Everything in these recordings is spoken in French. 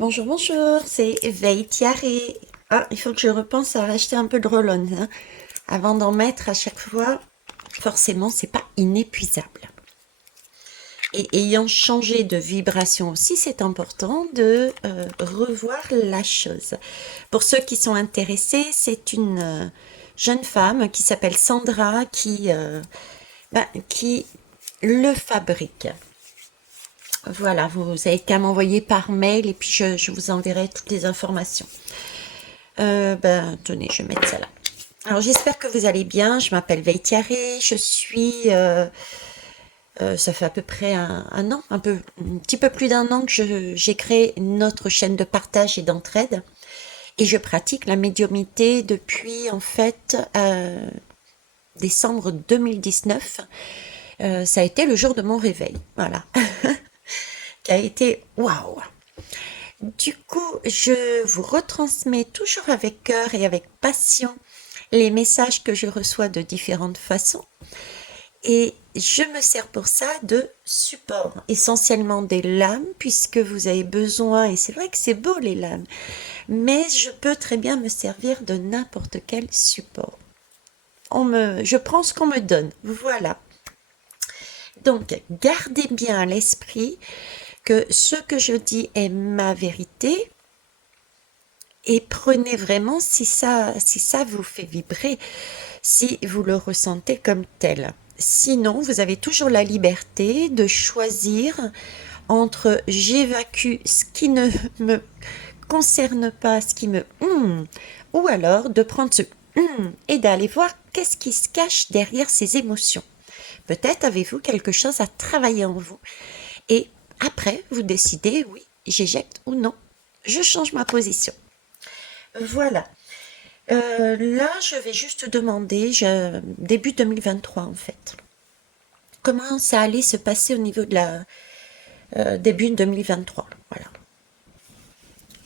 Bonjour, bonjour, c'est Veille Tiaré. Ah, il faut que je repense à acheter un peu de roll-on, hein. Avant d'en mettre à chaque fois, forcément, c'est pas inépuisable. Et ayant changé de vibration aussi, c'est important de revoir la chose. Pour ceux qui sont intéressés, c'est une jeune femme qui s'appelle Sandra qui le fabrique. Voilà, vous avez qu'à m'envoyer par mail et puis je vous enverrai toutes les informations. Tenez, je vais mettre ça là. Alors, j'espère que vous allez bien. Je m'appelle Veitiaré. Ça fait à peu près un an, un petit peu plus d'un an que j'ai créé notre chaîne de partage et d'entraide. Et je pratique la médiumnité depuis, en fait, décembre 2019. Ça a été le jour de mon réveil. Voilà. Qui a été waouh! Du coup, je vous retransmets toujours avec cœur et avec passion les messages que je reçois de différentes façons. Et je me sers pour ça de support, essentiellement des lames, puisque vous avez besoin, et c'est vrai que c'est beau les lames, mais je peux très bien me servir de n'importe quel support. Je prends ce qu'on me donne, voilà. Donc, gardez bien à l'esprit que ce que je dis est ma vérité, et prenez vraiment si ça vous fait vibrer, si vous le ressentez comme tel. Sinon, vous avez toujours la liberté de choisir entre j'évacue ce qui ne me concerne pas, ce qui me ou alors de prendre ce et d'aller voir qu'est-ce qui se cache derrière ces émotions. Peut-être avez-vous quelque chose à travailler en vous. Et après, vous décidez, oui, j'éjecte ou non. Je change ma position. Voilà. Là, je vais juste demander, début 2023 en fait, comment ça allait se passer au niveau de la début 2023. Voilà.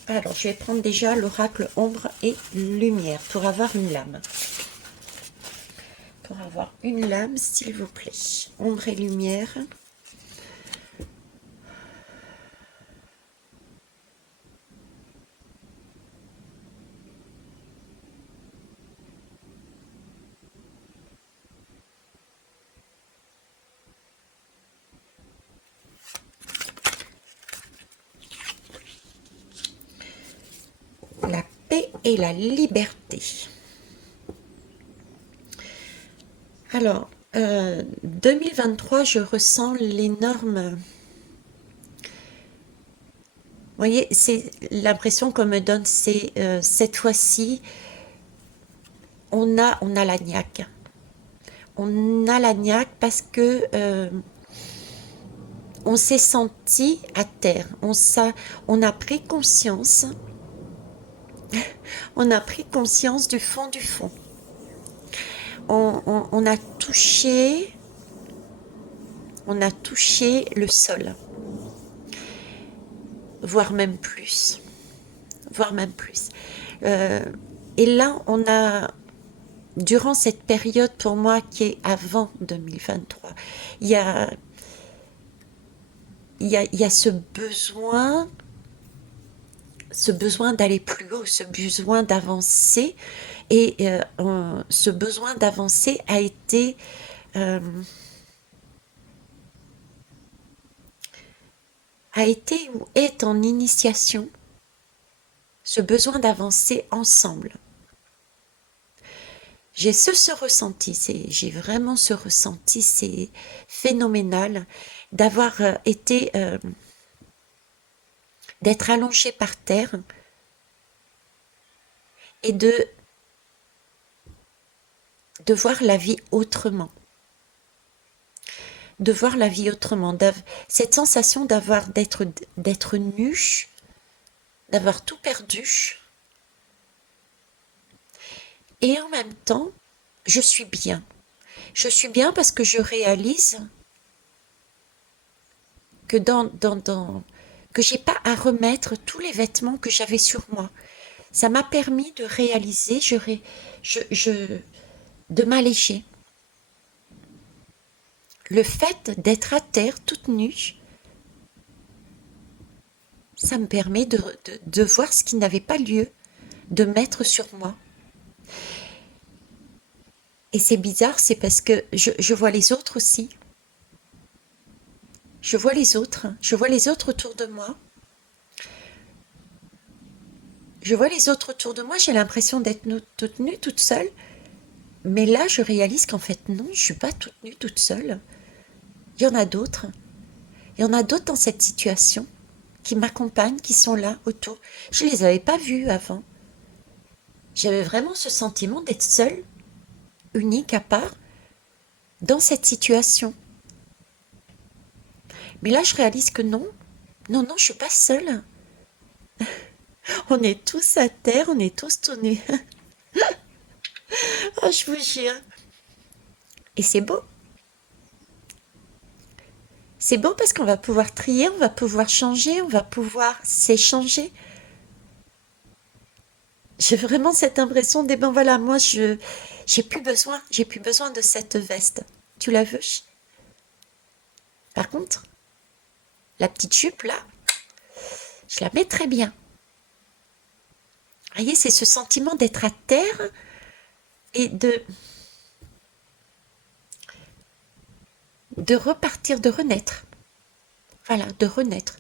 Alors, je vais prendre déjà l'oracle ombre et lumière pour avoir une lame. Pour avoir une lame, s'il vous plaît. Ombre et lumière. La paix et la liberté. Alors, 2023, je ressens l'énorme. Vous voyez, c'est l'impression qu'on me donne, c'est cette fois-ci, on a la niaque. On a la niaque parce que on s'est senti à terre. On a pris conscience, on a pris conscience du fond du fond. On a touché le sol, voire même plus, voire même plus. Euh, et là, durant cette période pour moi qui est avant 2023, il y a, il y a ce besoin d'aller plus haut, ce besoin d'avancer. Et ce besoin d'avancer euh, a été ou est en initiation, ce besoin d'avancer ensemble. J'ai ce ressenti, j'ai vraiment ce ressenti, c'est phénoménal d'avoir d'être allongé par terre et de voir la vie autrement. De voir la vie autrement, cette sensation d'être nu, d'avoir tout perdu, et en même temps, je suis bien. Je suis bien parce que je réalise que que j'ai pas à remettre tous les vêtements que j'avais sur moi. Ça m'a permis de réaliser, de m'alléger. Le fait d'être à terre toute nue, ça me permet de voir ce qui n'avait pas lieu, de mettre sur moi. Et c'est bizarre, c'est parce que je vois les autres aussi. Je vois les autres autour de moi. Je vois les autres autour de moi, j'ai l'impression d'être toute nue, toute seule. Mais là, je réalise qu'en fait, non, je suis pas toute nue, toute seule. Il y en a d'autres. Il y en a d'autres dans cette situation qui m'accompagnent, qui sont là autour. Je les avais pas vus avant. J'avais vraiment ce sentiment d'être seule, unique à part, dans cette situation. Mais là, je réalise que non, non, non, je suis pas seule. On est tous à terre, on est tous tout nus. Ah, je vous jure. Et c'est beau. C'est beau parce qu'on va pouvoir trier, on va pouvoir changer, on va pouvoir s'échanger. J'ai vraiment cette impression des ben voilà, moi j'ai plus besoin de cette veste. Tu la veux? Par contre, la petite jupe là, je la mets très bien. Vous voyez, c'est ce sentiment d'être à terre et de repartir, de renaître. Voilà, de renaître.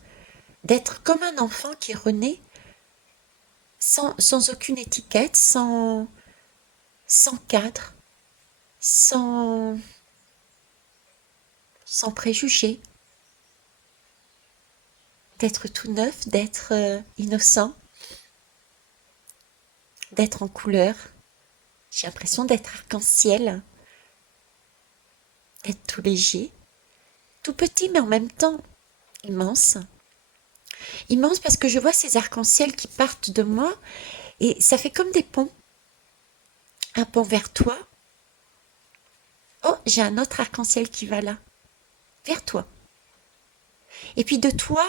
D'être comme un enfant qui renaît sans aucune étiquette, sans cadre, sans, sans préjugés. D'être tout neuf, d'être innocent, d'être en couleur. J'ai l'impression d'être arc-en-ciel, d'être tout léger, tout petit mais en même temps immense. Immense parce que je vois ces arcs-en-ciel qui partent de moi et ça fait comme des ponts. Un pont vers toi. Oh, j'ai un autre arc-en-ciel qui va là, vers toi. Et puis de toi,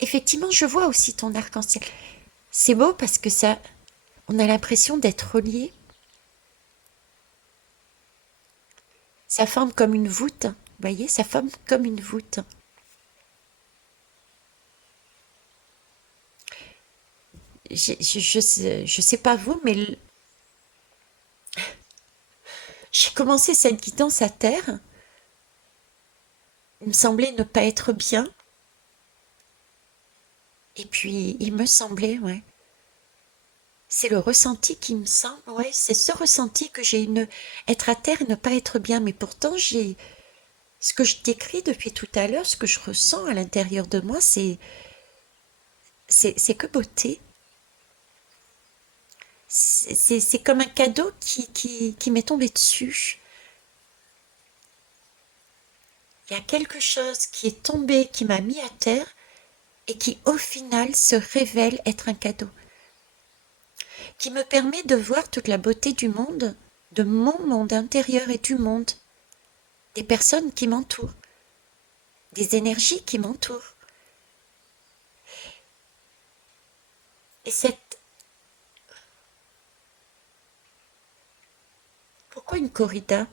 effectivement, je vois aussi ton arc-en-ciel. C'est beau parce que ça, on a l'impression d'être reliés. Ça forme comme une voûte. Vous voyez, ça forme comme une voûte. Je sais pas vous, mais j'ai commencé cette guidance à terre. Il me semblait ne pas être bien. Et puis, il me semblait, ouais. C'est le ressenti qui me semble, ouais. C'est ce ressenti que j'ai être à terre et ne pas être bien. Mais pourtant, ce que je décris depuis tout à l'heure, ce que je ressens à l'intérieur de moi, c'est que beauté. C'est comme un cadeau qui m'est tombé dessus. Il y a quelque chose qui est tombé, qui m'a mis à terre et qui au final se révèle être un cadeau, qui me permet de voir toute la beauté du monde, de mon monde intérieur et du monde, des personnes qui m'entourent, des énergies qui m'entourent. Et pourquoi une corrida?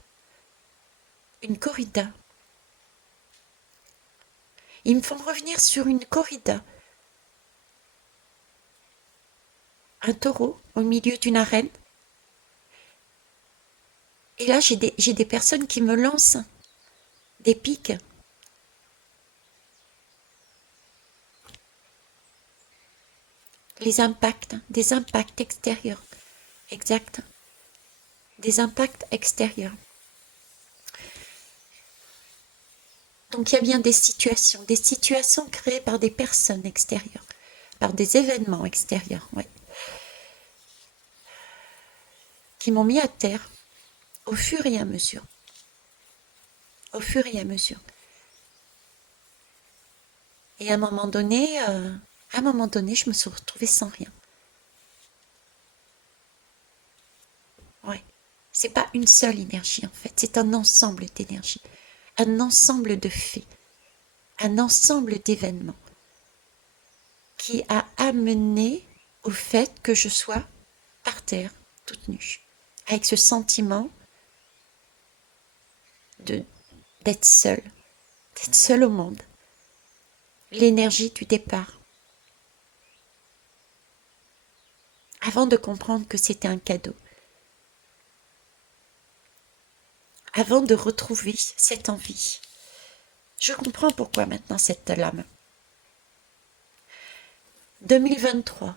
Une corrida. Ils me font revenir sur une corrida, un taureau au milieu d'une arène. Et là, j'ai des personnes qui me lancent des pics. Des impacts extérieurs. Exact. Des impacts extérieurs. Donc il y a bien des situations créées par des personnes extérieures, par des événements extérieurs, ouais, qui m'ont mis à terre au fur et à mesure, au fur et à mesure. Et à un moment donné, je me suis retrouvée sans rien. Ouais. C'est pas une seule énergie en fait, c'est un ensemble d'énergies, un ensemble de faits, un ensemble d'événements qui a amené au fait que je sois par terre, toute nue, avec ce sentiment de d'être seule au monde, l'énergie du départ. avant de comprendre que c'était un cadeau, avant de retrouver cette envie. Je comprends pourquoi maintenant cette lame. 2023,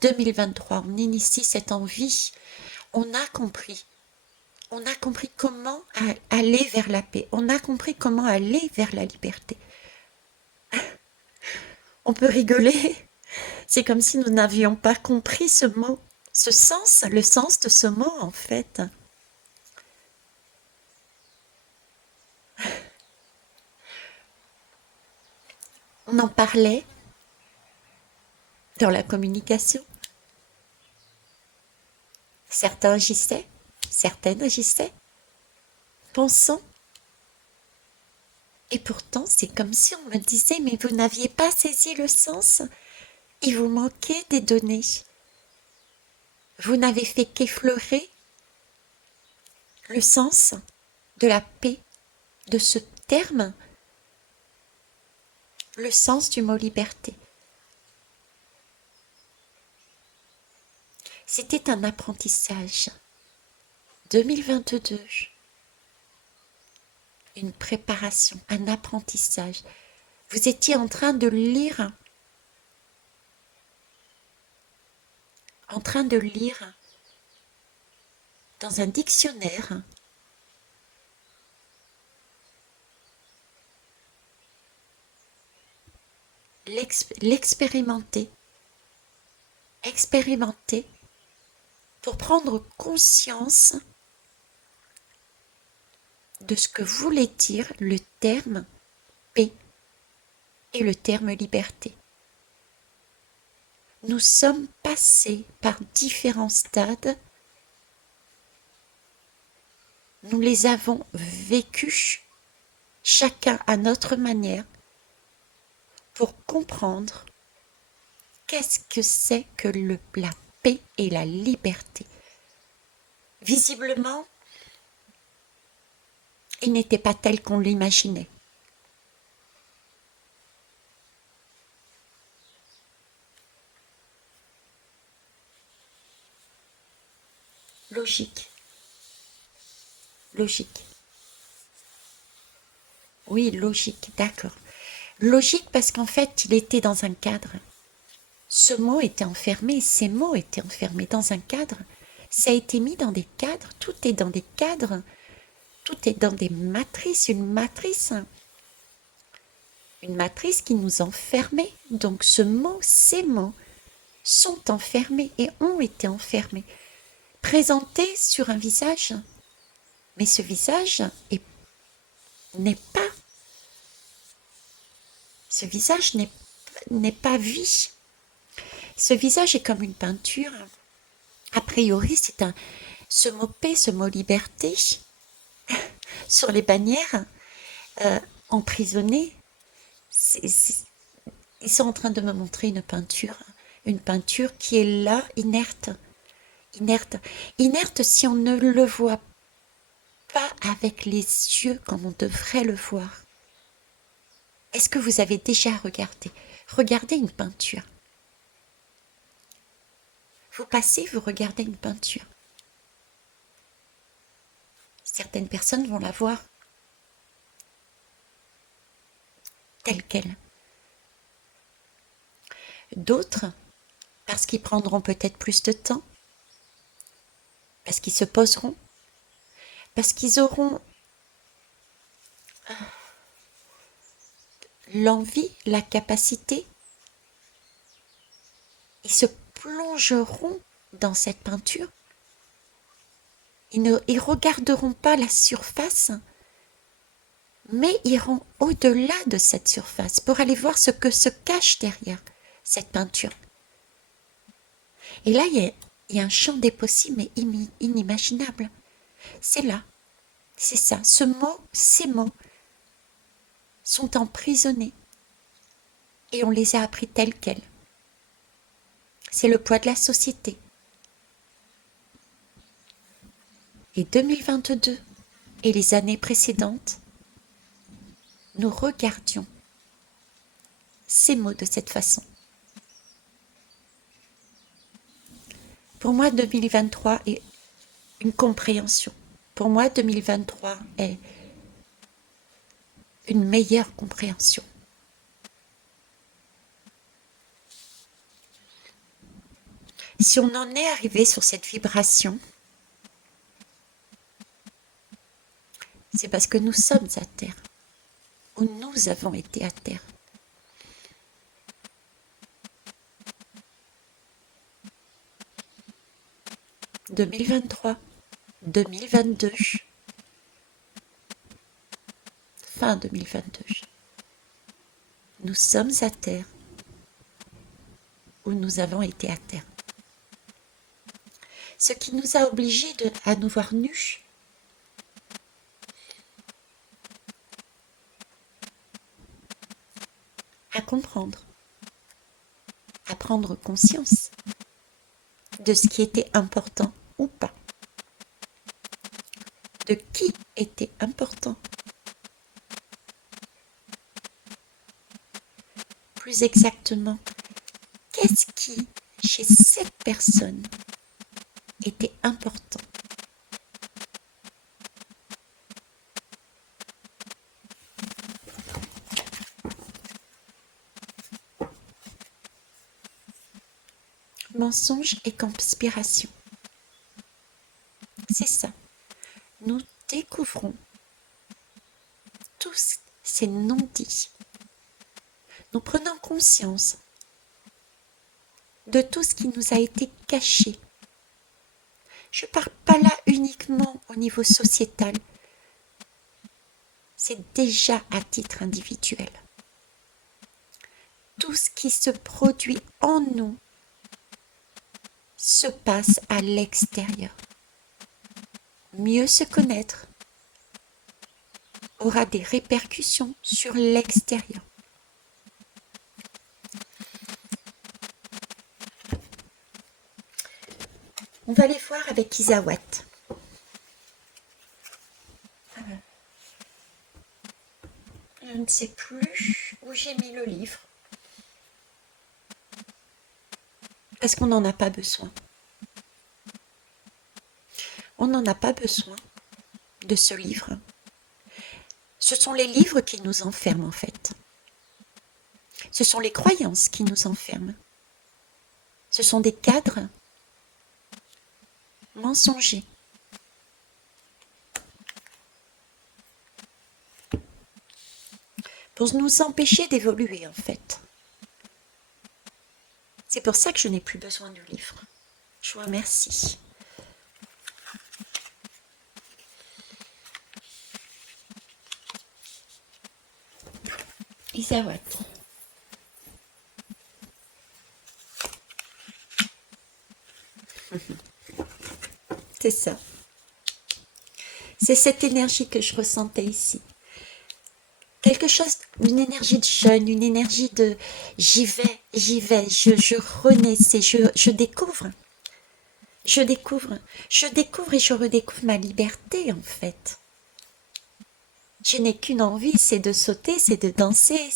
2023, on initie cette envie. On a compris. On a compris comment aller vers la paix. On a compris comment aller vers la liberté. On peut rigoler. C'est comme si nous n'avions pas compris ce mot, ce sens, le sens de ce mot en fait. On en parlait dans la communication. Certains agissaient, certaines agissaient, pensant. Et pourtant, c'est comme si on me disait, mais vous n'aviez pas saisi le sens. Il vous manquait des données. Vous n'avez fait qu'effleurer le sens de la paix, de ce terme, le sens du mot liberté. C'était un apprentissage. 2022, une préparation, un apprentissage. Vous étiez en train de lire, dans un dictionnaire l'expérimenter, expérimenter pour prendre conscience de ce que voulait dire le terme paix et le terme liberté. Nous sommes passés par différents stades. Nous les avons vécus, chacun à notre manière, pour comprendre qu'est-ce que c'est que la paix et la liberté. Visiblement, il n'était pas tel qu'on l'imaginait. Logique. Logique. Oui, logique, d'accord. Logique parce qu'en fait, il était dans un cadre. Ce mot était enfermé, ces mots étaient enfermés dans un cadre. Ça a été mis dans des cadres, tout est dans des cadres, tout est dans des matrices, une matrice qui nous enfermait. Donc ce mot, ces mots sont enfermés et ont été enfermés, présentés sur un visage. Mais ce visage n'est pas, ce visage n'est pas vie. Ce visage est comme une peinture. A priori, c'est ce mot paix, ce mot liberté, sur les bannières, emprisonnés, ils sont en train de me montrer une peinture qui est là, inerte, inerte si on ne le voit pas avec les yeux comme on devrait le voir. Est-ce que vous avez déjà regardé une peinture? Vous passez, vous regardez une peinture. Certaines personnes vont la voir telle qu'elle. D'autres, parce qu'ils prendront peut-être plus de temps, parce qu'ils se poseront, parce qu'ils auront l'envie, la capacité, ils se plongeront dans cette peinture. Ils ne regarderont pas la surface, mais iront au-delà de cette surface pour aller voir ce que se cache derrière cette peinture. Et là, il y a un champ des possibles, mais inimaginable. C'est là, c'est ça. Ces mots sont emprisonnés et on les a appris tels quels. C'est le poids de la société. Et 2022 et les années précédentes, nous regardions ces mots de cette façon. Pour moi, 2023 est une compréhension. Pour moi, 2023 est une meilleure compréhension. Si on en est arrivé sur cette vibration, c'est parce que nous sommes à terre, ou nous avons été à terre. « 2023, 2022, fin 2022, nous sommes à terre, où nous avons été à terre. Ce qui nous a obligés à nous voir nus, à comprendre, à prendre conscience de ce qui était important ou pas, de qui était important. Plus exactement, qu'est-ce qui, chez cette personne, était important. Mensonge et conspiration. C'est ça. Nous découvrons tous ces non-dits. Nous prenons conscience de tout ce qui nous a été caché. Je ne parle pas là uniquement au niveau sociétal. C'est déjà à titre individuel. Tout ce qui se produit en nous se passe à l'extérieur. Mieux se connaître aura des répercussions sur l'extérieur. On va aller voir avec Isawat. Je ne sais plus où j'ai mis le livre. Parce qu'on n'en a pas besoin. On n'en a pas besoin de ce livre. Ce sont les livres qui nous enferment en fait. Ce sont les croyances qui nous enferment. Ce sont des cadres mensongers. Pour nous empêcher d'évoluer en fait. C'est pour ça que je n'ai plus besoin du livre. Je vous remercie. Isawat. C'est ça. C'est cette énergie que je ressentais ici. Quelque chose, une énergie de jeune, une énergie de j'y vais, je renaissais, je découvre. Je découvre et je redécouvre ma liberté en fait. Je n'ai qu'une envie, c'est de sauter, c'est de danser,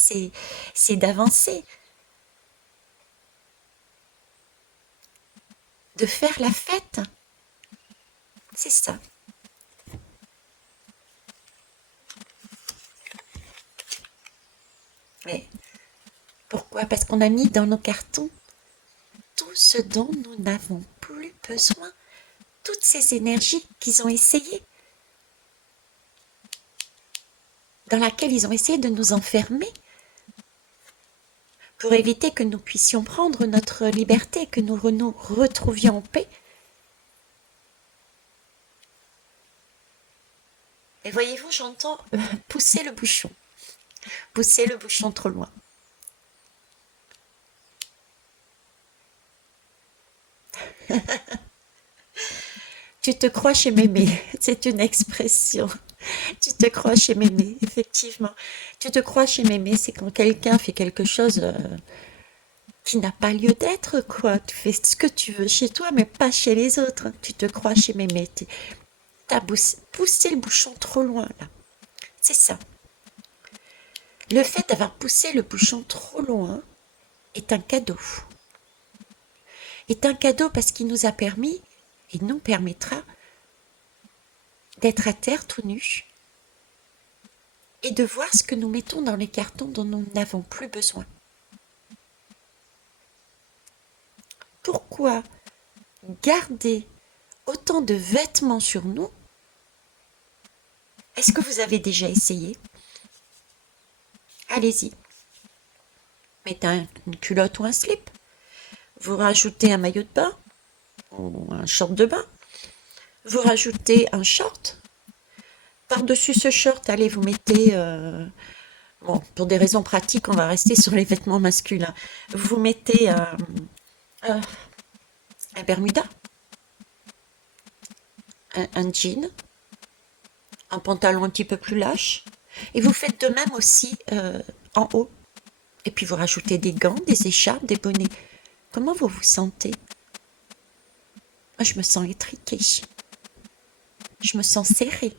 c'est d'avancer. De faire la fête. C'est ça. Mais pourquoi? Parce qu'on a mis dans nos cartons tout ce dont nous n'avons plus besoin. Toutes ces énergies qu'ils ont essayé. Dans laquelle ils ont essayé de nous enfermer. Pour éviter que nous puissions prendre notre liberté, que nous nous retrouvions en paix. Et voyez-vous, j'entends pousser le bouchon. Pousser le bouchon trop loin. Tu te crois chez mémé, c'est une expression. Tu te crois chez mémé, effectivement. Tu te crois chez mémé, c'est quand quelqu'un fait quelque chose qui n'a pas lieu d'être, quoi. Tu fais ce que tu veux chez toi, mais pas chez les autres. Tu te crois chez mémé. T'as poussé le bouchon trop loin, là. C'est ça. Le fait d'avoir poussé le bouchon trop loin est un cadeau. est un cadeau parce qu'il nous a permis et nous permettra d'être à terre tout nus et de voir ce que nous mettons dans les cartons dont nous n'avons plus besoin. Pourquoi garder autant de vêtements sur nous? Est-ce que vous avez déjà essayé? Allez-y. Mettez une culotte ou un slip. Vous rajoutez un maillot de bain ou un short de bain. Vous rajoutez un short. Par-dessus ce short, allez, vous mettez... bon, pour des raisons pratiques, on va rester sur les vêtements masculins. Vous mettez un bermuda, un jean, un pantalon un petit peu plus lâche. Et vous faites de même aussi en haut. Et puis vous rajoutez des gants, des écharpes, des bonnets. Comment vous vous sentez? Moi, je me sens étriquée. Je me sens serrée.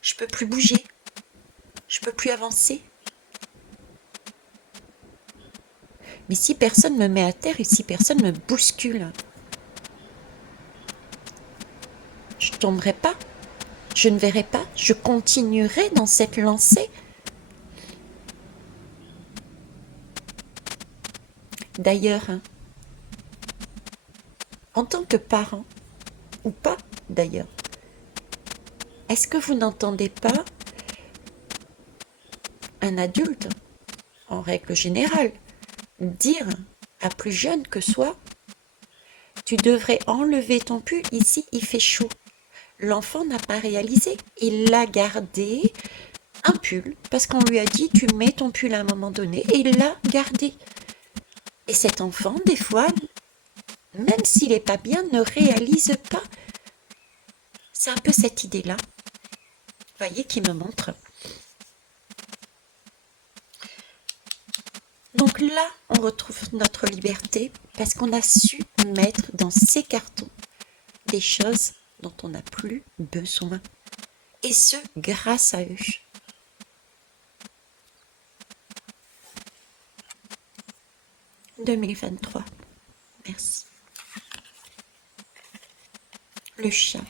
Je peux plus bouger. Je peux plus avancer. Mais si personne me met à terre et si personne me bouscule, je ne tomberai pas. Je ne verrai pas. Je continuerai dans cette lancée. D'ailleurs, en tant que parent, ou pas d'ailleurs, est-ce que vous n'entendez pas un adulte, en règle générale, dire à plus jeune que soi, tu devrais enlever ton pull, ici il fait chaud. L'enfant n'a pas réalisé, il l'a gardé un pull, parce qu'on lui a dit tu mets ton pull à un moment donné, et il l'a gardé. Et cet enfant, des fois, même s'il n'est pas bien, ne réalise pas. C'est un peu cette idée-là, vous voyez, qui me montre. Donc là, on retrouve notre liberté parce qu'on a su mettre dans ces cartons des choses dont on n'a plus besoin. Et ce, grâce à eux. « 2023. Merci. Le chat.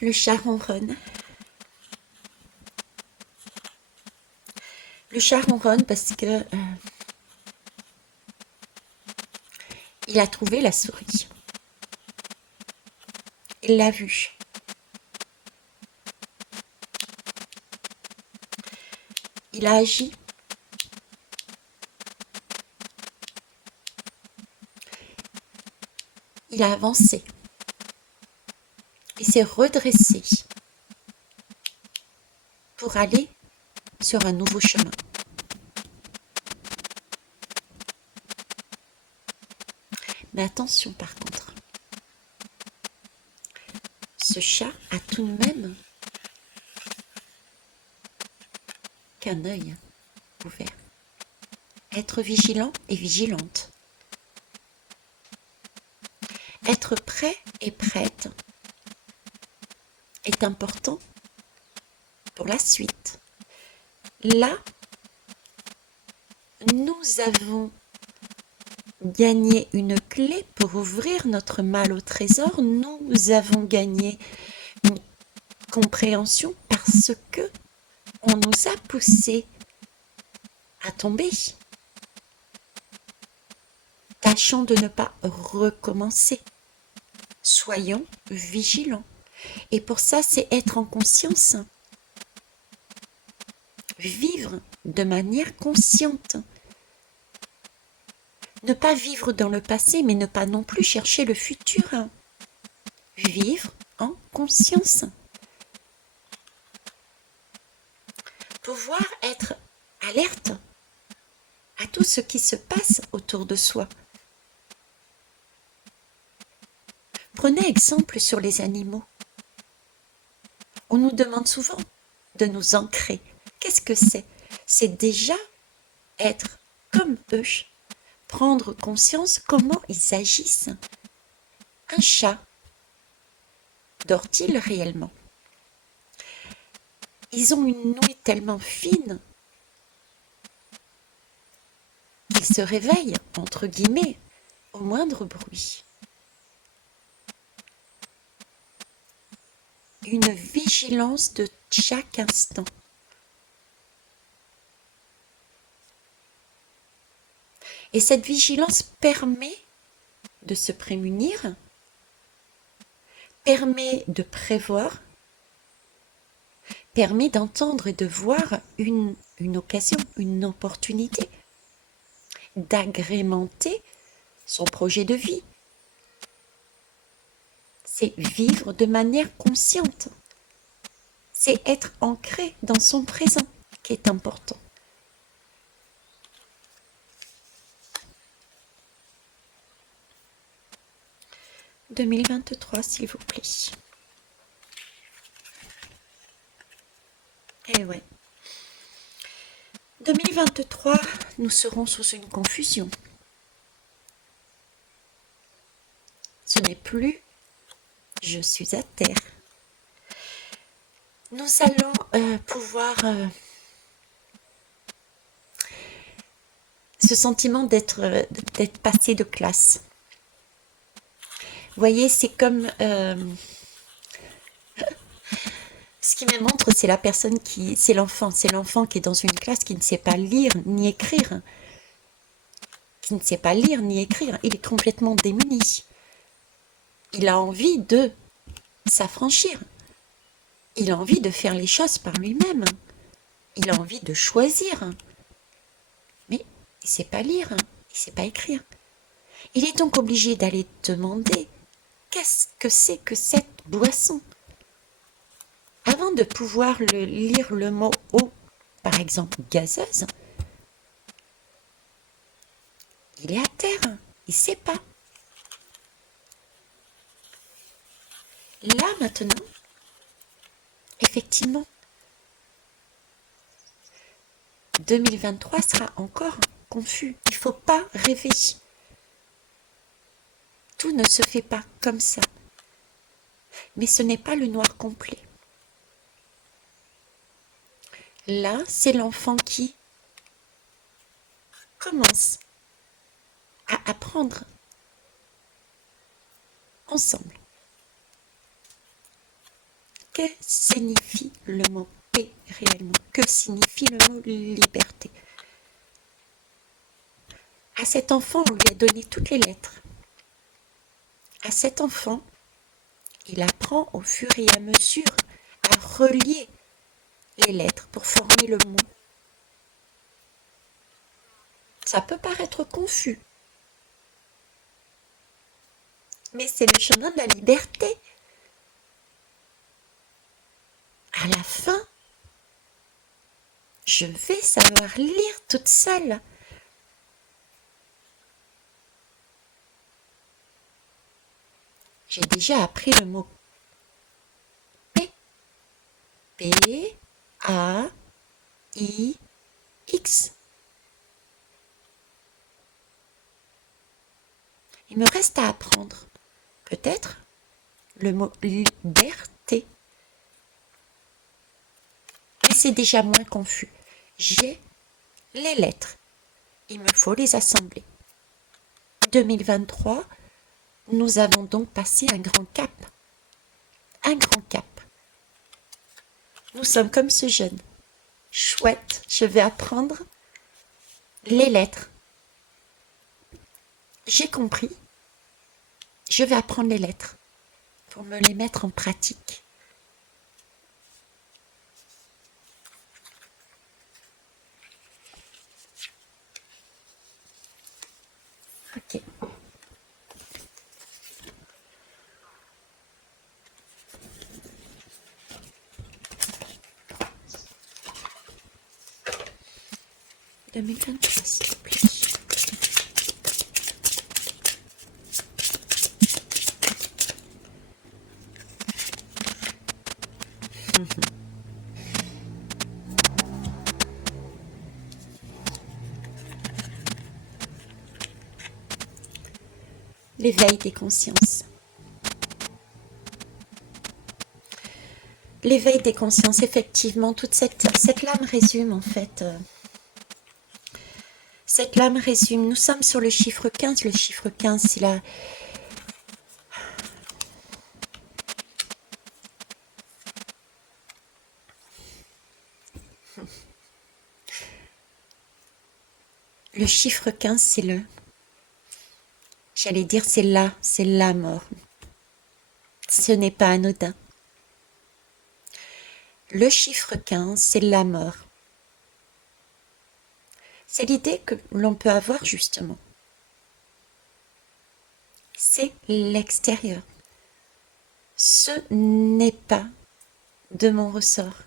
Le chat ronronne. Le chat ronronne parce que il a trouvé la souris. Il l'a vue. Il a agi. Il a avancé. Il s'est redressé pour aller sur un nouveau chemin. Mais attention par contre, ce chat a tout de même qu'un œil ouvert. Être vigilant et vigilante. Être prêt et prête est important pour la suite. Là, nous avons gagné une clé pour ouvrir notre malle au trésor. Nous avons gagné une compréhension parce que on nous a poussé à tomber. Tâchons de ne pas recommencer. Soyons vigilants. Et pour ça, c'est être en conscience. Vivre de manière consciente. Ne pas vivre dans le passé, mais ne pas non plus chercher le futur. Vivre en conscience. Pouvoir être alerte à tout ce qui se passe autour de soi. Prenez exemple sur les animaux. On nous demande souvent de nous ancrer. Qu'est-ce que c'est? C'est déjà être comme eux, prendre conscience comment ils agissent. Un chat, dort-il réellement? Ils ont une ouïe tellement fine se réveille, entre guillemets, au moindre bruit. Une vigilance de chaque instant. Et cette vigilance permet de se prémunir, permet de prévoir, permet d'entendre et de voir une occasion, une opportunité d'agrémenter son projet de vie. C'est vivre de manière consciente. C'est être ancré dans son présent qui est important. « 2023, s'il vous plaît. » Eh ouais. 2023, nous serons sous une confusion. Ce n'est plus « je suis à terre ». Nous allons pouvoir... ce sentiment d'être passé de classe. Vous voyez, c'est comme... ce qui me montre, c'est la personne qui... C'est l'enfant qui est dans une classe qui ne sait pas lire ni écrire. Qui ne sait pas lire ni écrire. Il est complètement démuni. Il a envie de s'affranchir. Il a envie de faire les choses par lui-même. Il a envie de choisir. Mais il ne sait pas lire, il ne sait pas écrire. Il est donc obligé d'aller demander qu'est-ce que c'est que cette boisson. Avant de pouvoir lire le mot eau, par exemple gazeuse, il est à terre, il ne sait pas. Là maintenant, effectivement, 2023 sera encore confus. Il ne faut pas rêver. Tout ne se fait pas comme ça. Mais ce n'est pas le noir complet. Là, c'est l'enfant qui commence à apprendre ensemble. Que signifie le mot paix réellement? Que signifie le mot liberté? À cet enfant, on lui a donné toutes les lettres. À cet enfant, il apprend au fur et à mesure à relier les lettres pour former le mot. Ça peut paraître confus, mais c'est le chemin de la liberté. À la fin, je vais savoir lire toute seule. J'ai déjà appris le mot P. P, A, I, X. Il me reste à apprendre, peut-être, le mot liberté. Mais c'est déjà moins confus. J'ai les lettres. Il me faut les assembler. 2023, nous avons donc passé un grand cap. Un grand cap. Nous sommes comme ce jeune. Chouette, je vais apprendre les lettres. J'ai compris. Je vais apprendre les lettres pour me les mettre en pratique. Ok. S'il vous plaît. L'éveil des consciences. L'éveil des consciences, effectivement, toute cette lame résume en fait Cette lame résume, nous sommes sur le chiffre 15. Le chiffre 15, c'est la... Le chiffre 15, c'est le... J'allais dire, c'est la mort. Ce n'est pas anodin. Le chiffre 15, c'est la mort. C'est l'idée que l'on peut avoir justement. C'est l'extérieur. Ce n'est pas de mon ressort.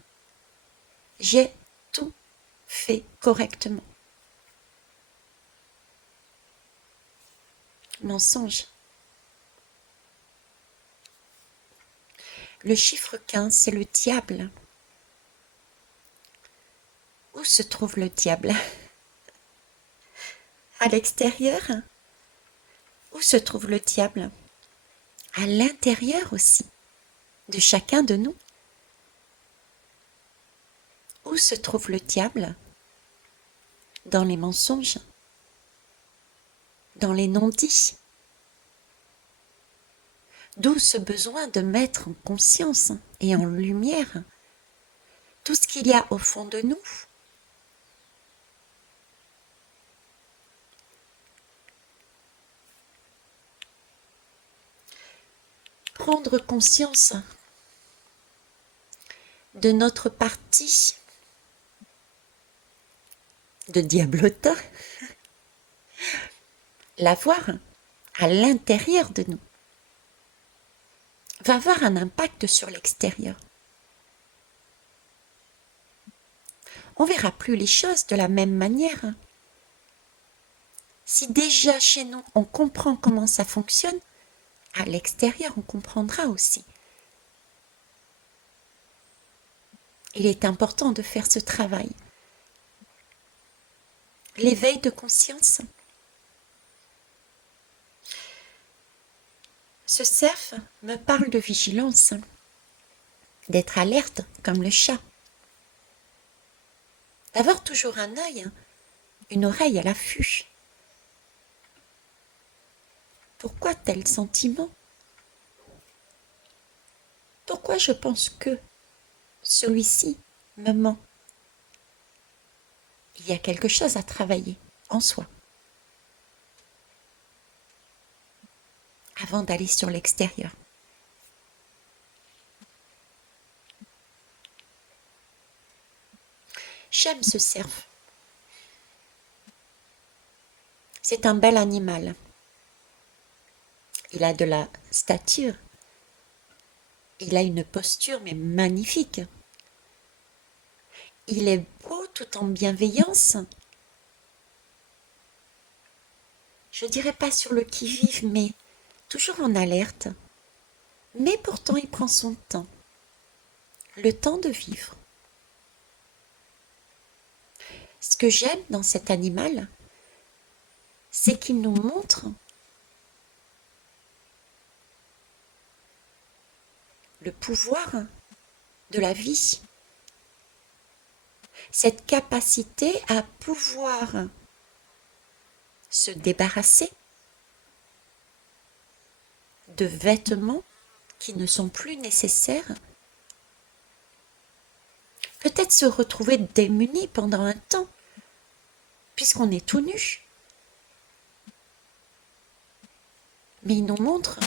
J'ai tout fait correctement. Mensonge. Le chiffre 15, c'est le diable. Où se trouve le diable? À l'extérieur? Où se trouve le diable? À l'intérieur aussi, de chacun de nous. Où se trouve le diable? Dans les mensonges, dans les non-dits. D'où ce besoin de mettre en conscience et en lumière tout ce qu'il y a au fond de nous. Prendre conscience de notre partie de diablotin, la voir à l'intérieur de nous, va avoir un impact sur l'extérieur. On ne verra plus les choses de la même manière. Si déjà chez nous, on comprend comment ça fonctionne, à l'extérieur, on comprendra aussi. Il est important de faire ce travail. L'éveil de conscience. Ce cerf me parle de vigilance, d'être alerte comme le chat, d'avoir toujours un œil, une oreille à l'affût. Pourquoi tel sentiment? Pourquoi je pense que celui-ci me ment? Il y a quelque chose à travailler en soi avant d'aller sur l'extérieur. J'aime ce cerf. C'est un bel animal. Il a de la stature. Il a une posture mais magnifique. Il est beau tout en bienveillance. Je dirais pas sur le qui-vive, mais toujours en alerte. Mais pourtant il prend son temps. Le temps de vivre. Ce que j'aime dans cet animal, c'est qu'il nous montre le pouvoir de la vie. Cette capacité à pouvoir se débarrasser de vêtements qui ne sont plus nécessaires. Peut-être se retrouver démuni pendant un temps, puisqu'on est tout nu. Mais il nous montre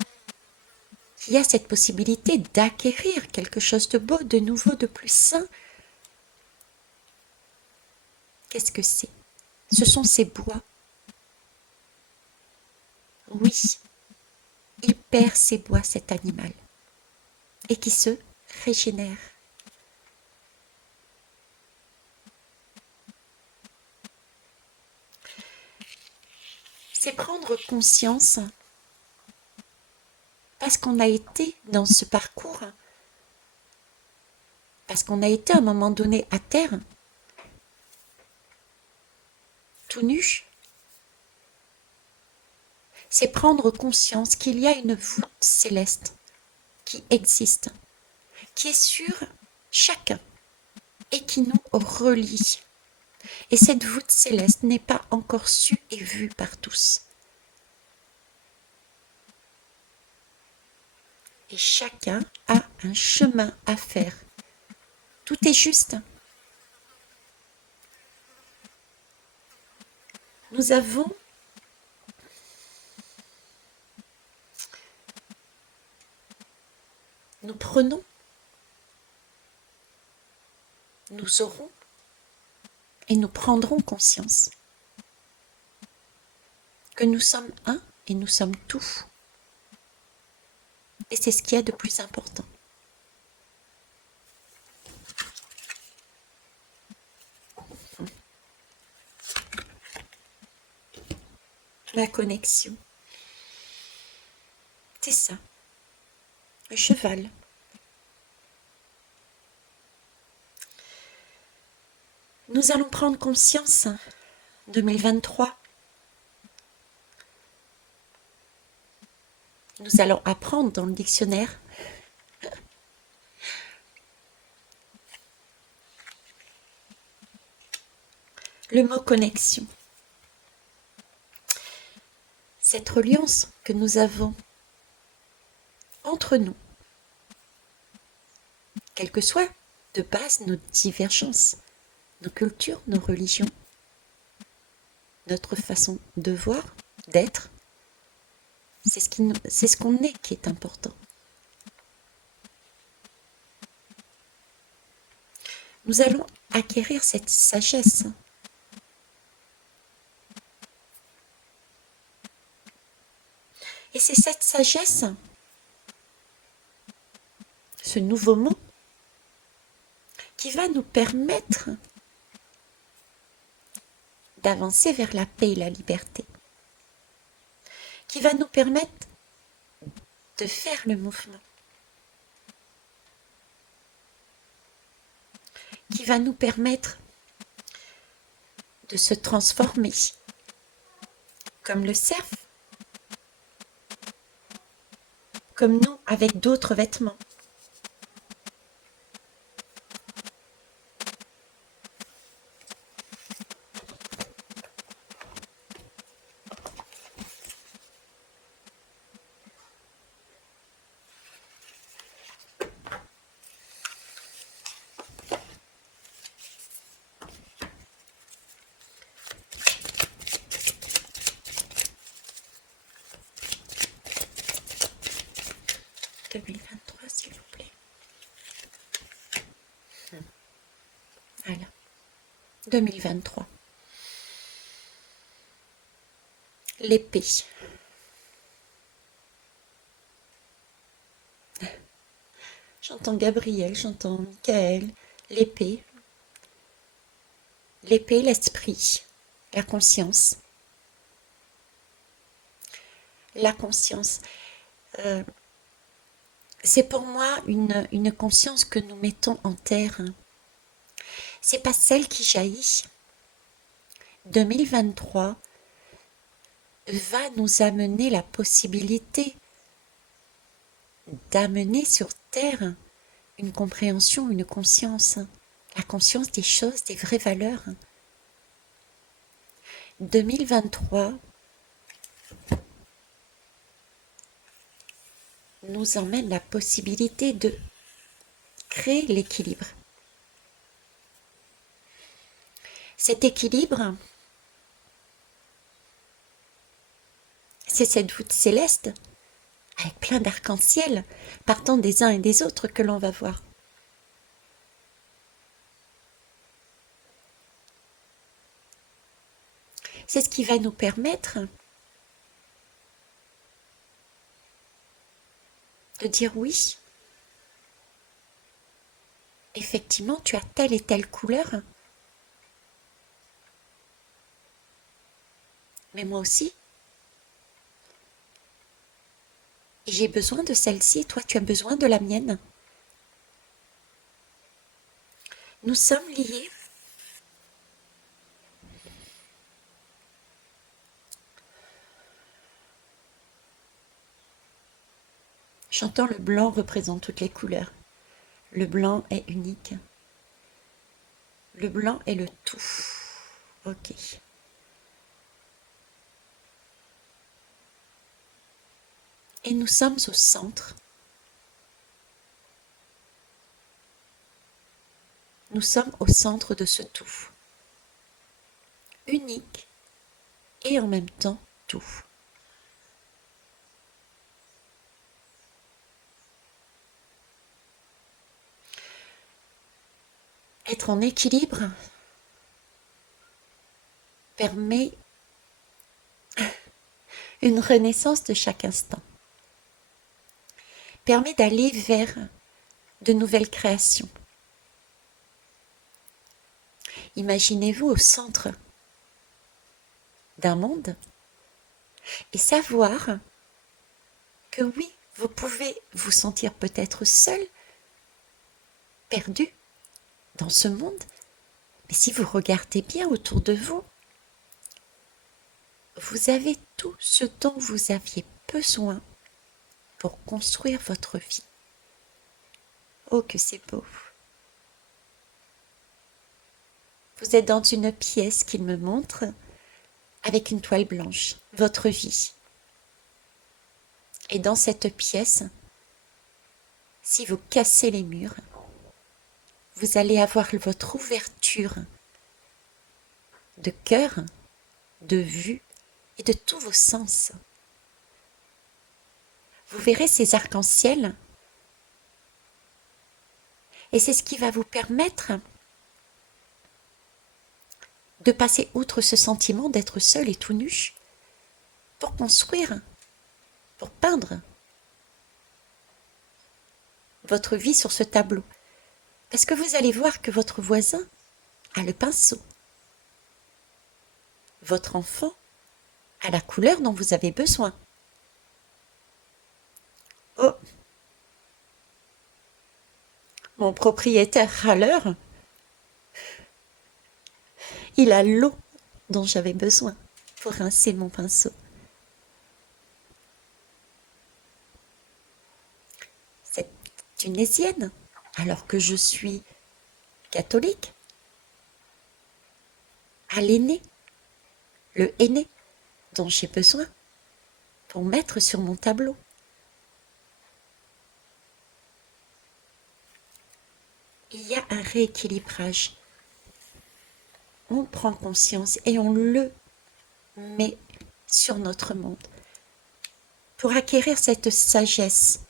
qu'il y a cette possibilité d'acquérir quelque chose de beau, de nouveau, de plus sain. Qu'est-ce que c'est? Ce sont ces bois. Oui, il perd ses bois, cet animal, et qui se régénère. C'est prendre conscience, parce qu'on a été dans ce parcours, parce qu'on a été à un moment donné à terre, tout nu. C'est prendre conscience qu'il y a une voûte céleste qui existe, qui est sur chacun et qui nous relie Et cette voûte céleste n'est pas encore su et vue par tous. Et chacun a un chemin à faire. Tout est juste. Nous prenons, nous aurons et nous prendrons conscience que nous sommes un et nous sommes tout. Et c'est ce qu'il y a de plus important. La connexion. C'est ça. Le cheval. Nous allons prendre conscience, 2023. Nous allons apprendre dans le dictionnaire le mot connexion. Cette reliance que nous avons entre nous, quelles que soient de base nos divergences, nos cultures, nos religions, notre façon de voir, d'être, c'est ce qu'on est qui est important. Nous allons acquérir cette sagesse. Et c'est cette sagesse, ce nouveau mot, qui va nous permettre d'avancer vers la paix et la liberté, qui va nous permettre de faire le mouvement, qui va nous permettre de se transformer comme le cerf, comme nous avec d'autres vêtements. « 2023, s'il vous plaît. » Voilà. 2023. L'épée. J'entends Gabriel, j'entends Michael. L'épée. L'épée, l'esprit, la conscience. La conscience. C'est pour moi une conscience que nous mettons en terre. C'est pas celle qui jaillit. 2023 va nous amener la possibilité d'amener sur terre une compréhension, une conscience, la conscience des choses, des vraies valeurs. 2023 nous emmène la possibilité de créer l'équilibre. Cet équilibre, c'est cette voûte céleste avec plein d'arcs-en-ciel partant des uns et des autres que l'on va voir. C'est ce qui va nous permettre de dire oui, effectivement, tu as telle et telle couleur, mais moi aussi, et j'ai besoin de celle-ci, toi tu as besoin de la mienne. Nous sommes liés. J'entends le blanc représente toutes les couleurs. Le blanc est unique. Le blanc est le tout. Ok. Et nous sommes au centre. Nous sommes au centre de ce tout. Unique et en même temps tout. Être en équilibre permet une renaissance de chaque instant, permet d'aller vers de nouvelles créations. Imaginez-vous au centre d'un monde et savoir que oui, vous pouvez vous sentir peut-être seul, perdu dans ce monde, mais si vous regardez bien autour de vous, vous avez tout ce dont vous aviez besoin pour construire votre vie. Oh, que c'est beau! Vous êtes dans une pièce qu'il me montre avec une toile blanche, votre vie. Et dans cette pièce, si vous cassez les murs, vous allez avoir votre ouverture de cœur, de vue et de tous vos sens. Vous verrez ces arcs-en-ciel et c'est ce qui va vous permettre de passer outre ce sentiment d'être seul et tout nu pour construire, pour peindre votre vie sur ce tableau. Parce que vous allez voir que votre voisin a le pinceau. Votre enfant a la couleur dont vous avez besoin. Oh, mon propriétaire râleur, il a l'eau dont j'avais besoin pour rincer mon pinceau. C'est tunisienne, alors que je suis catholique. À l'aîné, le aîné dont j'ai besoin pour mettre sur mon tableau. Il y a un rééquilibrage. On prend conscience et on le met sur notre monde pour acquérir cette sagesse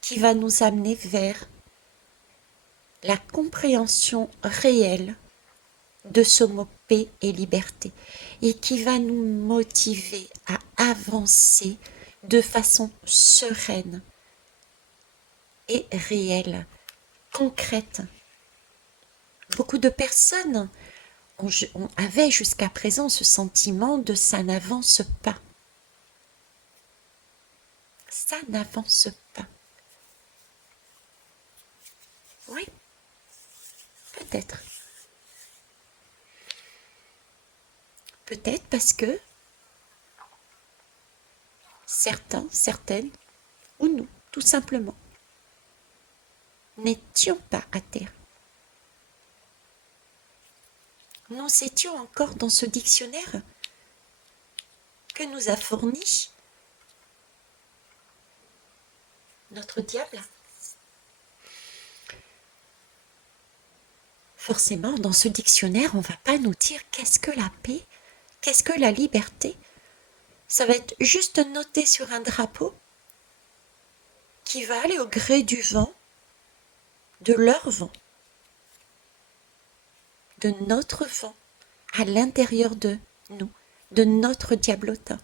qui va nous amener vers la compréhension réelle de ce mot paix et liberté et qui va nous motiver à avancer de façon sereine et réelle, concrète. Beaucoup de personnes avaient jusqu'à présent ce sentiment de ça n'avance pas. Ça n'avance pas. Oui, peut-être. Peut-être parce que certains, certaines, ou nous, tout simplement, n'étions pas à terre. Nous étions encore dans ce dictionnaire que nous a fourni notre diable. Forcément, dans ce dictionnaire, on ne va pas nous dire qu'est-ce que la paix, qu'est-ce que la liberté. Ça va être juste noté sur un drapeau qui va aller au gré du vent, de leur vent, de notre vent, à l'intérieur de nous, de notre diablotin.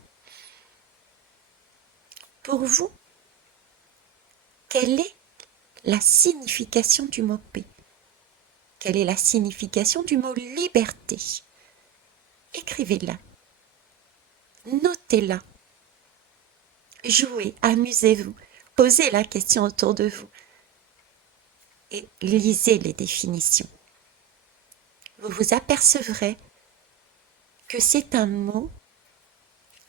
Pour vous, quelle est la signification du mot paix? Quelle est la signification du mot liberté? Écrivez-la. Notez-la. Jouez, amusez-vous. Posez la question autour de vous. Et lisez les définitions. Vous vous apercevrez que c'est un mot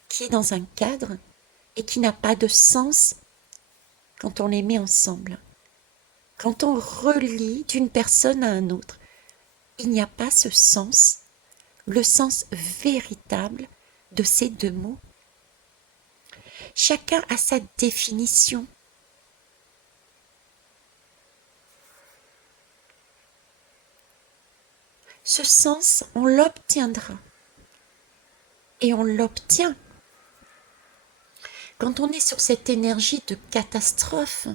qui est dans un cadre et qui n'a pas de sens quand on les met ensemble. Quand on relie d'une personne à un autre, il n'y a pas ce sens le sens véritable de ces deux mots. Chacun a sa définition. Ce sens, on l'obtiendra. Et on l'obtient. Quand on est sur cette énergie de catastrophe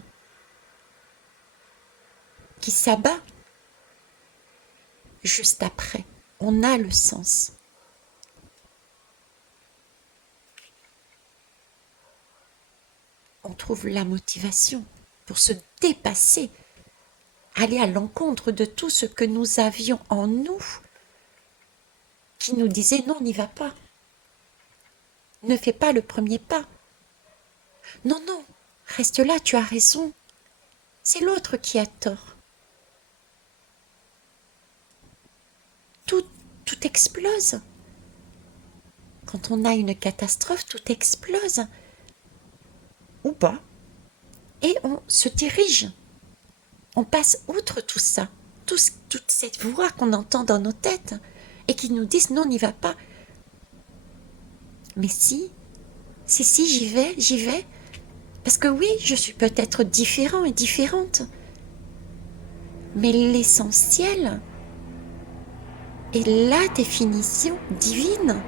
qui s'abat, juste après, on a le sens. On trouve la motivation pour se dépasser, aller à l'encontre de tout ce que nous avions en nous qui nous disait non, n'y va pas. Ne fais pas le premier pas. Non, non, reste là, tu as raison. C'est l'autre qui a tort. Tout explose. Quand on a une catastrophe, tout explose. Ou pas. Et on se dirige. On passe outre tout ça. Toute cette voix qu'on entend dans nos têtes et qui nous disent non, n'y va pas. Mais si, j'y vais. Parce que oui, je suis peut-être différent et différente. Mais l'essentiel est la définition divine,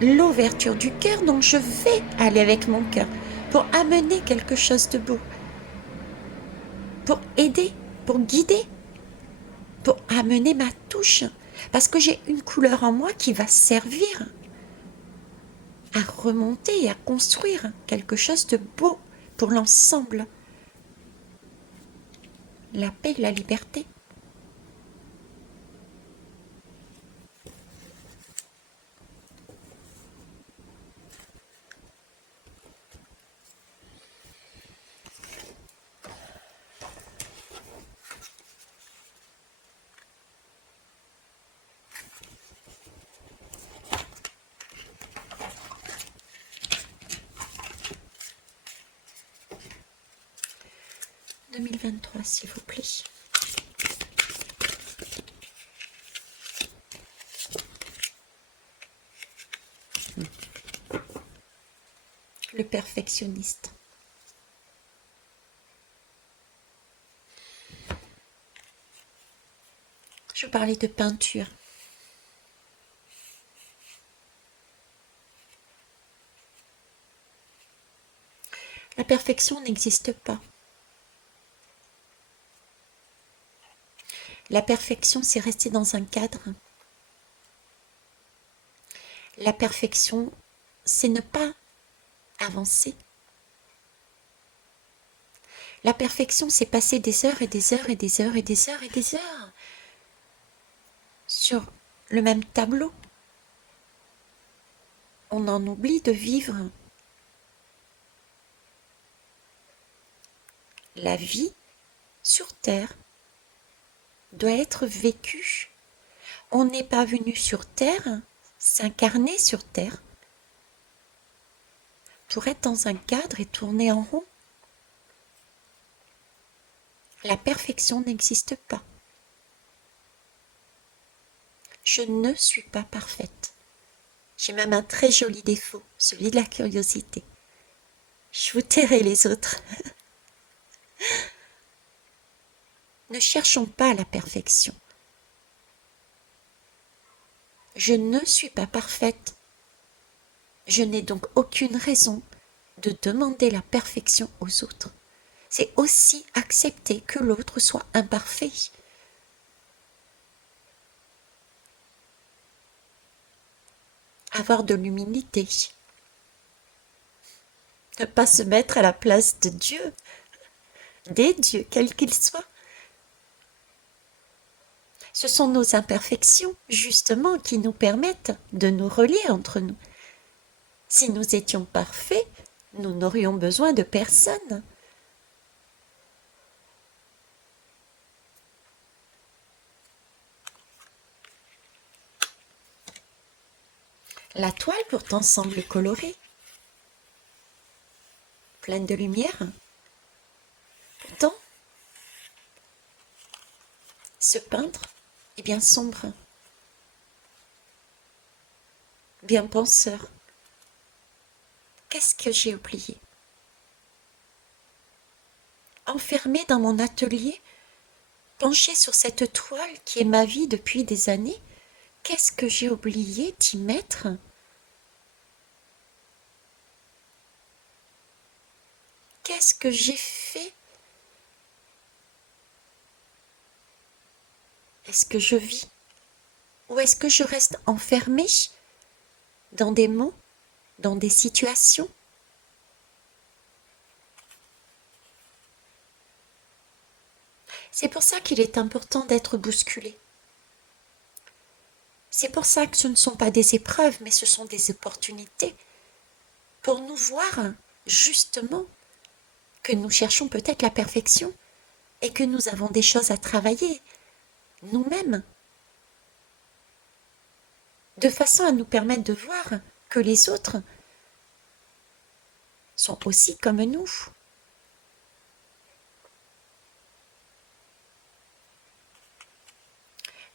l'ouverture du cœur. Donc je vais aller avec mon cœur pour amener quelque chose de beau, pour aider, pour guider, pour amener ma touche. Parce que j'ai une couleur en moi qui va servir à remonter et à construire quelque chose de beau pour l'ensemble. La paix, la liberté. « 2023, s'il vous plaît. Le perfectionniste. Je parlais de peinture. La perfection n'existe pas. La perfection, c'est rester dans un cadre. La perfection, c'est ne pas avancer. La perfection, c'est passer des heures et des heures et des heures et des heures et des heures sur le même tableau. On en oublie de vivre. La vie sur Terre doit être vécue. On n'est pas venu sur Terre, s'incarner sur Terre, pour être dans un cadre et tourner en rond. La perfection n'existe pas. Je ne suis pas parfaite. J'ai même un très joli défaut, celui de la curiosité. Je vous tairai les autres. Ne cherchons pas la perfection. Je ne suis pas parfaite. Je n'ai donc aucune raison de demander la perfection aux autres. C'est aussi accepter que l'autre soit imparfait. Avoir de l'humilité. Ne pas se mettre à la place de Dieu, des dieux, quels qu'ils soient. Ce sont nos imperfections, justement, qui nous permettent de nous relier entre nous. Si nous étions parfaits, nous n'aurions besoin de personne. La toile pourtant semble colorée, pleine de lumière. Pourtant, ce peintre est bien sombre. bien penseur, qu'est-ce que j'ai oublié? Enfermée dans mon atelier, penchée sur cette toile qui est ma vie depuis des années, qu'est-ce que j'ai oublié d'y mettre? Qu'est-ce que j'ai fait? Est-ce que je vis? Ou est-ce que je reste enfermée dans des mots, dans des situations? C'est pour ça qu'il est important d'être bousculé. C'est pour ça que ce ne sont pas des épreuves, mais ce sont des opportunités pour nous voir justement que nous cherchons peut-être la perfection et que nous avons des choses à travailler nous-mêmes, de façon à nous permettre de voir que les autres sont aussi comme nous.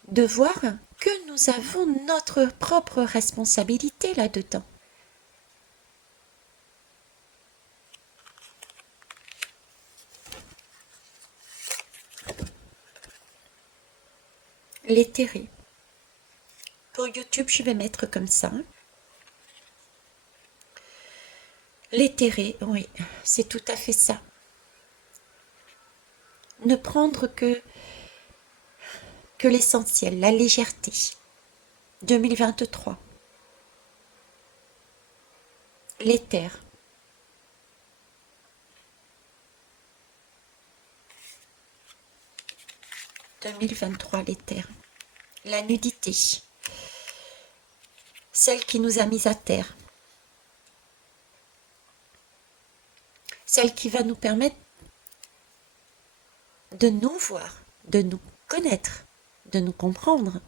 De voir que nous avons notre propre responsabilité là-dedans. L'éthéré. Pour YouTube, je vais mettre comme ça. L'éthéré, oui, c'est tout à fait ça. Ne prendre que l'essentiel, la légèreté. 2023. L'éther. « 2023, l'éther. La nudité. Celle qui nous a mis à terre. Celle qui va nous permettre de nous voir, de nous connaître, de nous comprendre,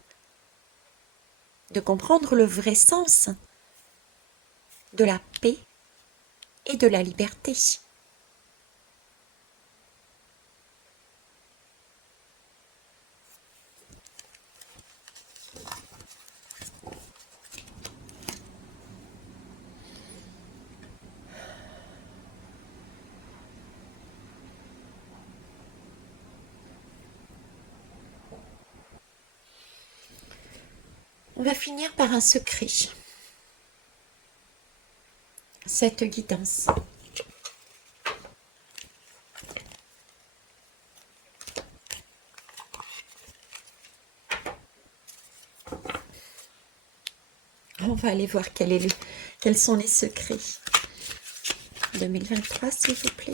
de comprendre le vrai sens de la paix et de la liberté. On va finir par un secret. Cette guidance. On va aller voir quels sont les secrets. 2023, s'il vous plaît.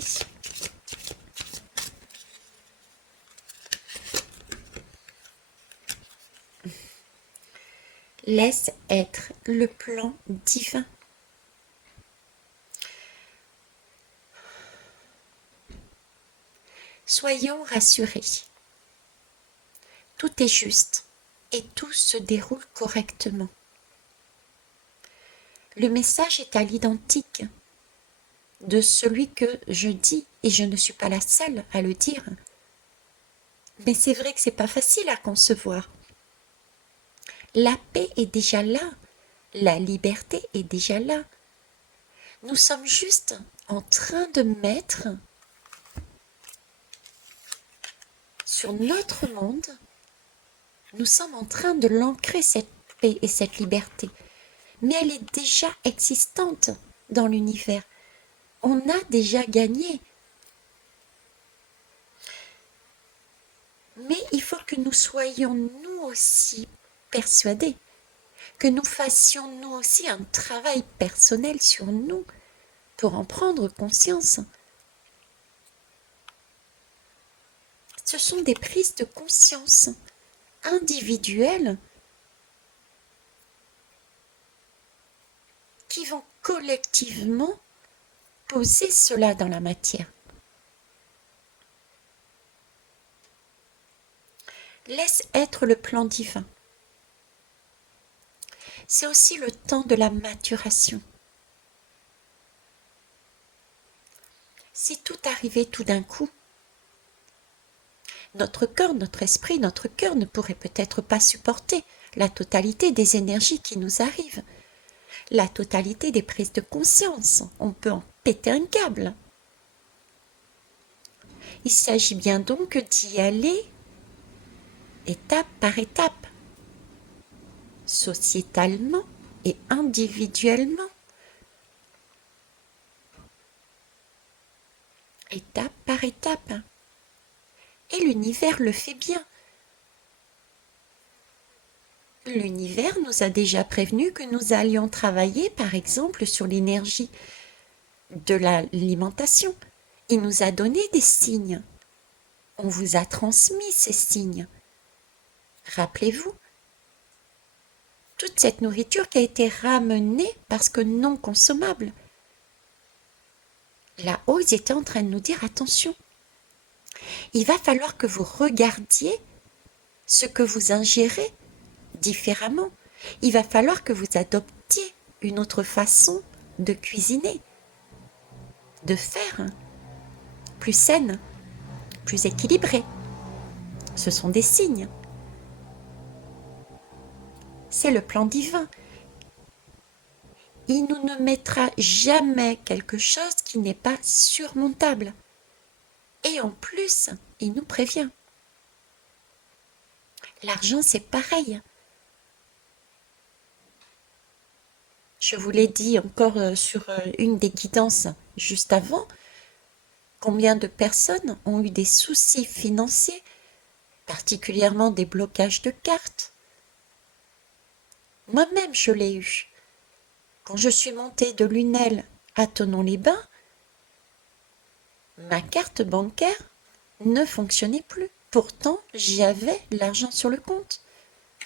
Laisse être le plan divin. Soyons rassurés. Tout est juste et tout se déroule correctement. Le message est à l'identique de celui que je dis, et je ne suis pas la seule à le dire. Mais c'est vrai que c'est pas facile à concevoir. La paix est déjà là, la liberté est déjà là. Nous sommes juste en train de mettre sur notre monde, nous sommes en train de l'ancrer, cette paix et cette liberté. Mais elle est déjà existante dans l'univers. On a déjà gagné. Mais il faut que nous soyons nous aussi persuadés, que nous fassions nous aussi un travail personnel sur nous pour en prendre conscience. Ce sont des prises de conscience individuelles qui vont collectivement poser cela dans la matière. Laisse être le plan divin. C'est aussi le temps de la maturation. Si tout arrivait tout d'un coup, notre corps, notre esprit, notre cœur ne pourrait peut-être pas supporter la totalité des énergies qui nous arrivent. la totalité des prises de conscience. On peut en péter un câble. Il s'agit bien donc d'y aller étape par étape, sociétalement et individuellement. Étape par étape. Et l'univers le fait bien. L'univers nous a déjà prévenu que nous allions travailler, par exemple, sur l'énergie de l'alimentation. Il nous a donné des signes. On vous a transmis ces signes. Rappelez-vous, toute cette nourriture qui a été ramenée parce que non consommable. Là-haut, ils étaient en train de nous dire attention. Il va falloir que vous regardiez ce que vous ingérez différemment. Il va falloir que vous adoptiez une autre façon de cuisiner, de faire, plus saine, plus équilibrée. Ce sont des signes. C'est le plan divin. Il ne nous mettra jamais quelque chose qui n'est pas surmontable. Et en plus, il nous prévient. L'argent, c'est pareil. Je vous l'ai dit encore sur une des guidances juste avant, combien de personnes ont eu des soucis financiers, particulièrement des blocages de cartes. Moi-même, je l'ai eu. Quand je suis montée de Lunel à Thonon-les-Bains, ma carte bancaire ne fonctionnait plus. Pourtant, j'avais l'argent sur le compte.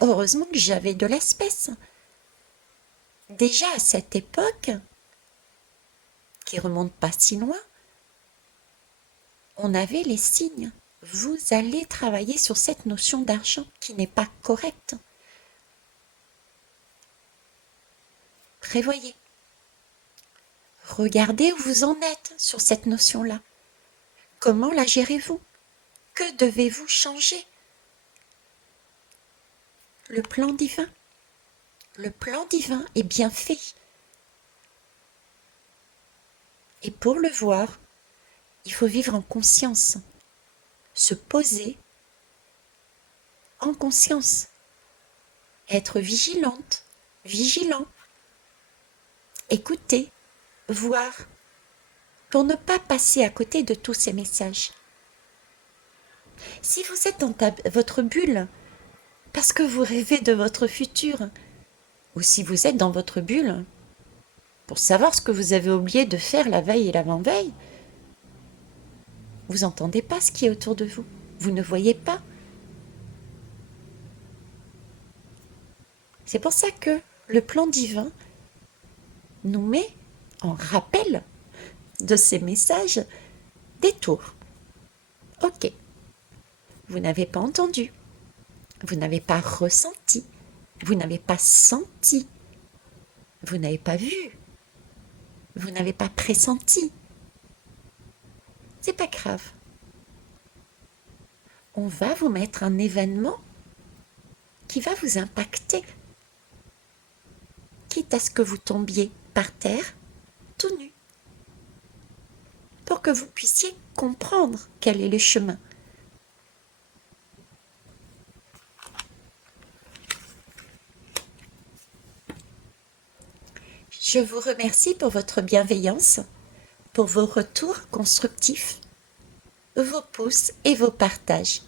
Heureusement que j'avais de l'espèce. Déjà à cette époque, qui remonte pas si loin, on avait les signes. Vous allez travailler sur cette notion d'argent qui n'est pas correcte. Prévoyez. Regardez où vous en êtes sur cette notion-là. Comment la gérez-vous? Que devez-vous changer? Le plan divin. Le plan divin est bien fait. Et pour le voir, il faut vivre en conscience. Se poser en conscience. Être vigilante, vigilant. Écouter, voir, pour ne pas passer à côté de tous ces messages. Si vous êtes dans votre bulle, parce que vous rêvez de votre futur, ou si vous êtes dans votre bulle, pour savoir ce que vous avez oublié de faire la veille et l'avant-veille, vous n'entendez pas ce qui est autour de vous, vous ne voyez pas. C'est pour ça que le plan divin nous met en rappel de ces messages des tours. Ok, vous n'avez pas entendu, vous n'avez pas ressenti, vous n'avez pas senti, vous n'avez pas vu, vous n'avez pas pressenti. C'est pas grave. On va vous mettre un événement qui va vous impacter, quitte à ce que vous tombiez par terre, tout nu, pour que vous puissiez comprendre quel est le chemin. Je vous remercie pour votre bienveillance, pour vos retours constructifs, vos pouces et vos partages.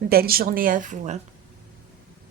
Belle journée à vous.